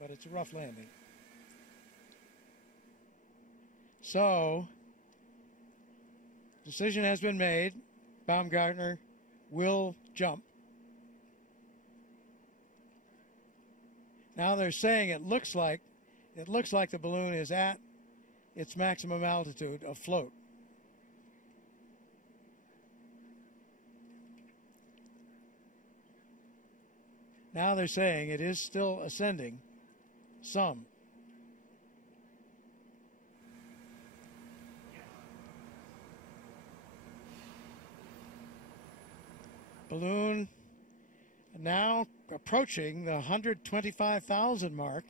but it's a rough landing. So, decision has been made. Baumgartner will jump. Now they're saying it looks like the balloon is at its maximum altitude of float. Now they're saying it is still ascending some. Balloon now approaching the 125,000 mark,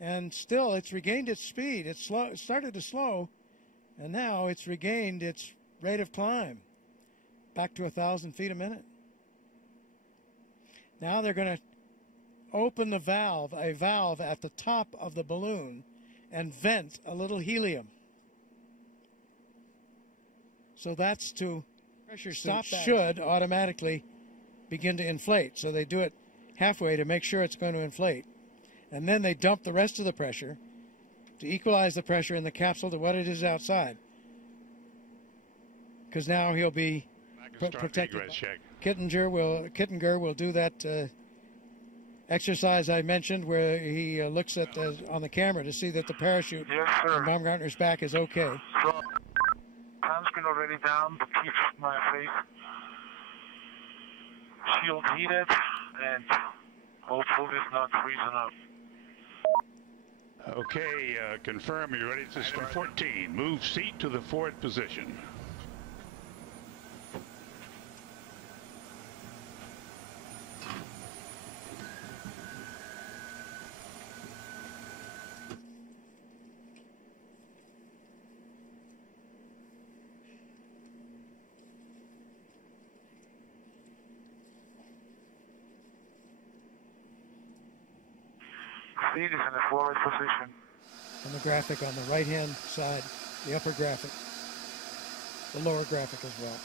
and still it's regained its speed. It started to slow, and now it's regained its rate of climb back to 1,000 feet a minute. Now they're going to open a valve at the top of the balloon and vent a little helium. So that's to pressure stop that. Should automatically begin to inflate. So they do it halfway to make sure it's going to inflate. And then they dump the rest of the pressure to equalize the pressure in the capsule to what it is outside. Because now he'll be protected. Kittinger will do that exercise I mentioned where he looks at on the camera to see that the parachute on Baumgartner's back is okay. So, sunscreen already down, but keeps my face shield heated, and hopefully it's not freezing up. Okay, confirm you're ready to start. 14, move seat to the forward position. Seat is in the forward position. And the graphic on the right-hand side, the upper graphic, the lower graphic as well.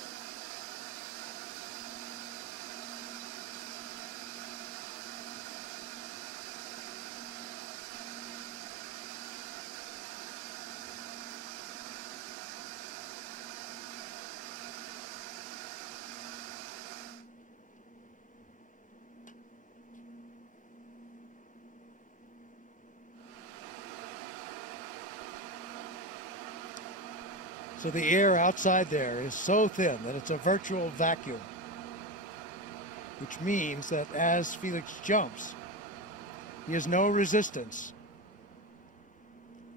So the air outside there is so thin that it's a virtual vacuum, which means that as Felix jumps, he has no resistance.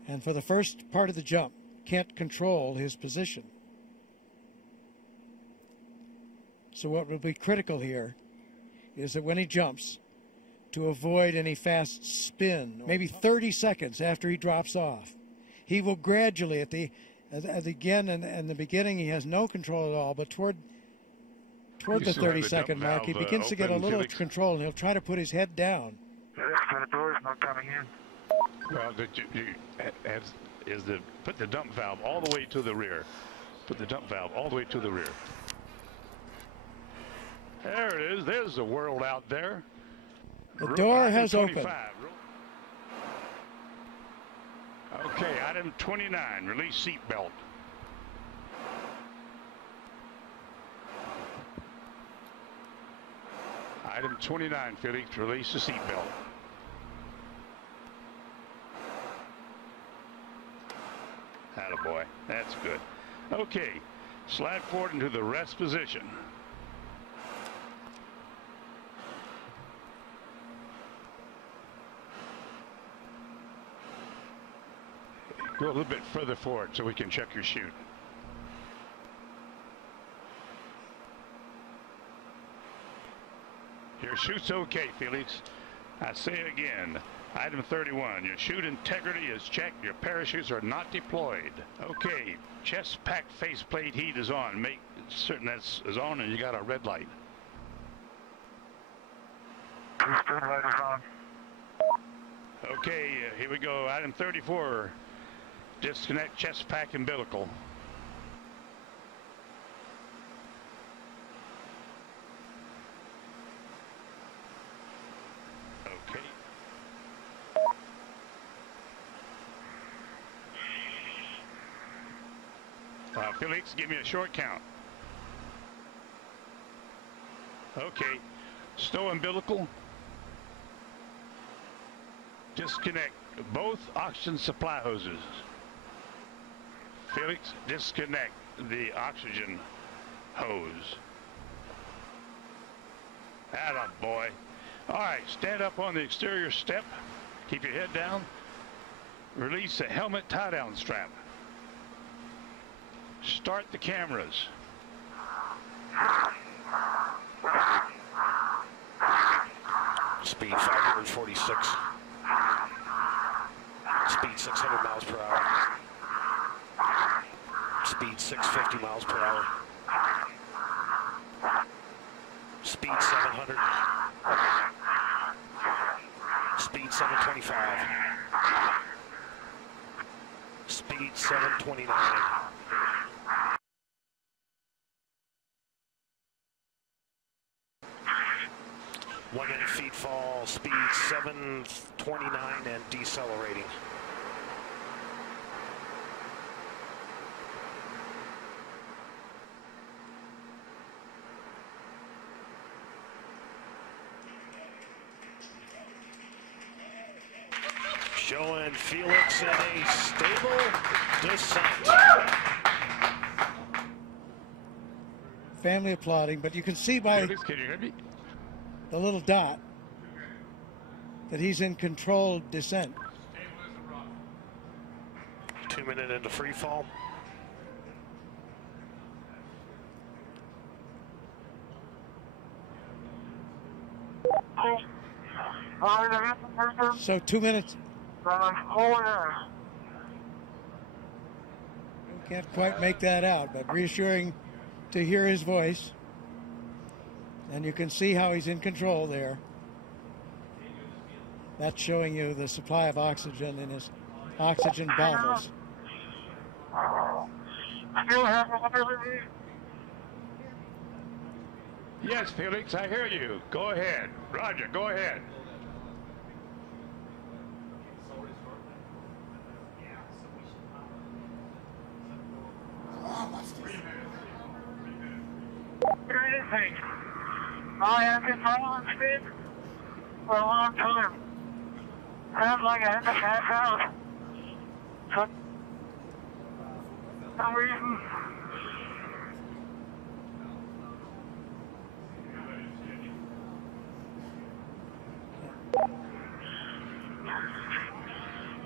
And for the first part of the jump, can't control his position. So what will be critical here is that when he jumps, to avoid any fast spin, maybe 30 seconds after he drops off, he will gradually again, in the beginning, he has no control at all, but toward the 30-second mark, he begins to get a little control, and he'll try to put his head down. The door is not coming in. Well, put the dump valve all the way to the rear. Put the dump valve all the way to the rear. There it is. There's the world out there. The door has opened. Okay, item 29, release seatbelt. Item 29, Felix, release the seatbelt. Attaboy, that's good. Okay, slide forward into the rest position. Go a little bit further forward so we can check your chute. Your chute's okay, Felix. I say it again. Item 31, your chute integrity is checked. Your parachutes are not deployed. Okay, chest pack faceplate heat is on. Make certain that's on and you got a red light. Red light is on. Okay, here we go. Item 34. Disconnect chest pack umbilical. Okay. Felix, give me a short count. Okay. Stow umbilical. Disconnect both oxygen supply hoses. Felix, disconnect the oxygen hose. Atta boy. All right, stand up on the exterior step. Keep your head down. Release the helmet tie-down strap. Start the cameras. Speed 546. Speed 600 miles per hour. Speed 650 miles per hour. Speed 700. Speed 725. Speed 729. 1 minute feet fall, speed 729 and decelerating. Showing Felix in a stable descent. Family applauding, but you can see by Felix, can you hear me? the little dot that he's in controlled descent. 2 minutes into free fall. So 2 minutes. Can't quite make that out, but reassuring to hear his voice. And you can see how he's in control there. That's showing you the supply of oxygen in his oxygen bottles. Yes, Felix, I hear you. Go ahead. Roger, go ahead. I have been following speed for a long time. Sounds like I had to pass out. For some reason.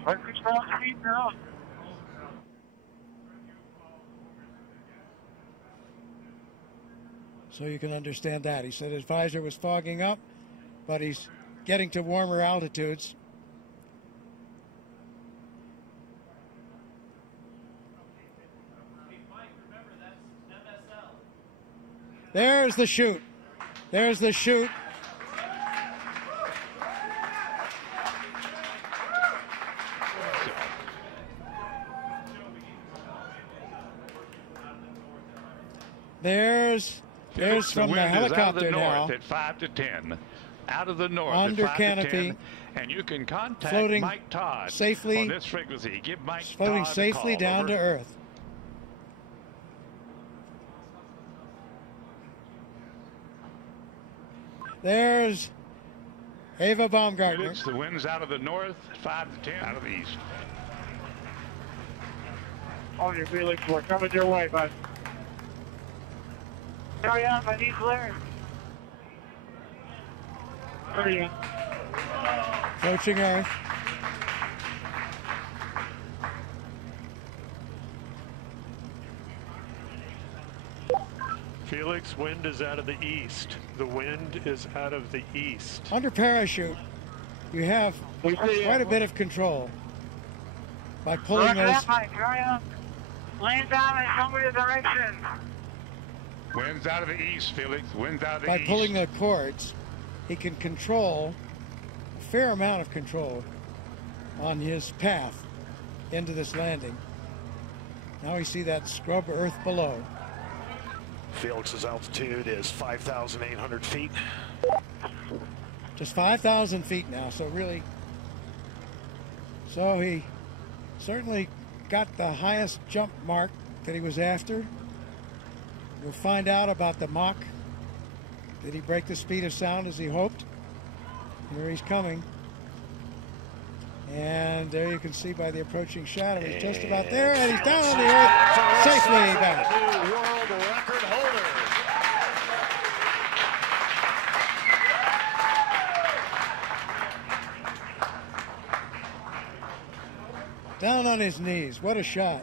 I control speed now. So you can understand that. He said his visor was fogging up, but he's getting to warmer altitudes. There's the chute. There's the chute. There's from the helicopter now. At 5 to 10. Out of the north under at 5 canopy, to 10, and you can contact floating Mike Todd safely on this frequency. Give Mike floating Todd safely a call. down Over. to earth. There's Ava Baumgartner. Felix, the wind's out of the north, 5 to 10, out of the east. Oh, you Felix, we're coming your way, bud. Hurry up, I need clearance. Hurry up. Approaching earth. Felix, wind is out of the east. The wind is out of the east. Under parachute, you have quite a bit of control by pulling those. Hurry up. Land down in some direction. Wind's out of the east, Felix. Wind's out of the By east. pulling the cords, he can control a fair amount of control on his path into this landing. Now we see that scrub earth below. Felix's altitude is 5,800 feet. Just 5,000 feet now, so really, so he certainly got the highest jump mark that he was after. We'll find out about the Mach. Did he break the speed of sound as he hoped? Here he's coming. And there you can see by the approaching shadow, he's just about there, and he's down on the earth, safely back. New world record holder. Down on his knees. What a shot.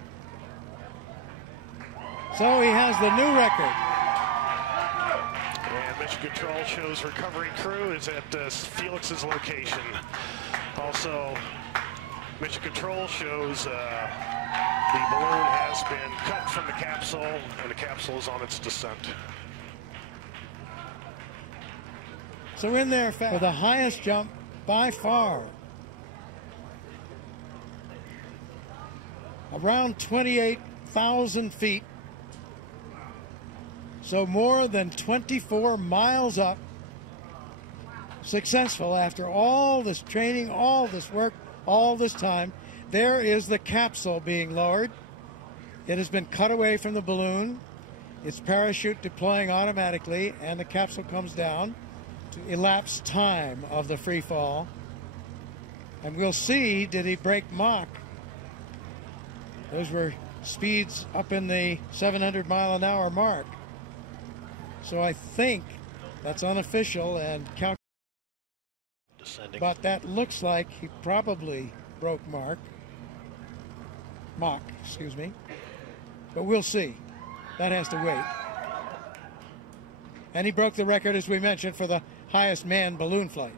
So he has the new record. And Mission Control shows recovery crew is at Felix's location. Also, Mission Control shows the balloon has been cut from the capsule, and the capsule is on its descent. So in there for the highest jump by far. Around 28,000 feet. So more than 24 miles up. Successful after all this training, all this work, all this time. There is the capsule being lowered. It has been cut away from the balloon. Its parachute deploying automatically, and the capsule comes down to elapsed time of the free fall. And we'll see, did he break Mach? Those were speeds up in the 700 mile an hour mark. So I think that's unofficial and Descending. but that looks like he probably broke Mach, excuse me. But we'll see. That has to wait. And he broke the record, as we mentioned, for the highest manned balloon flight.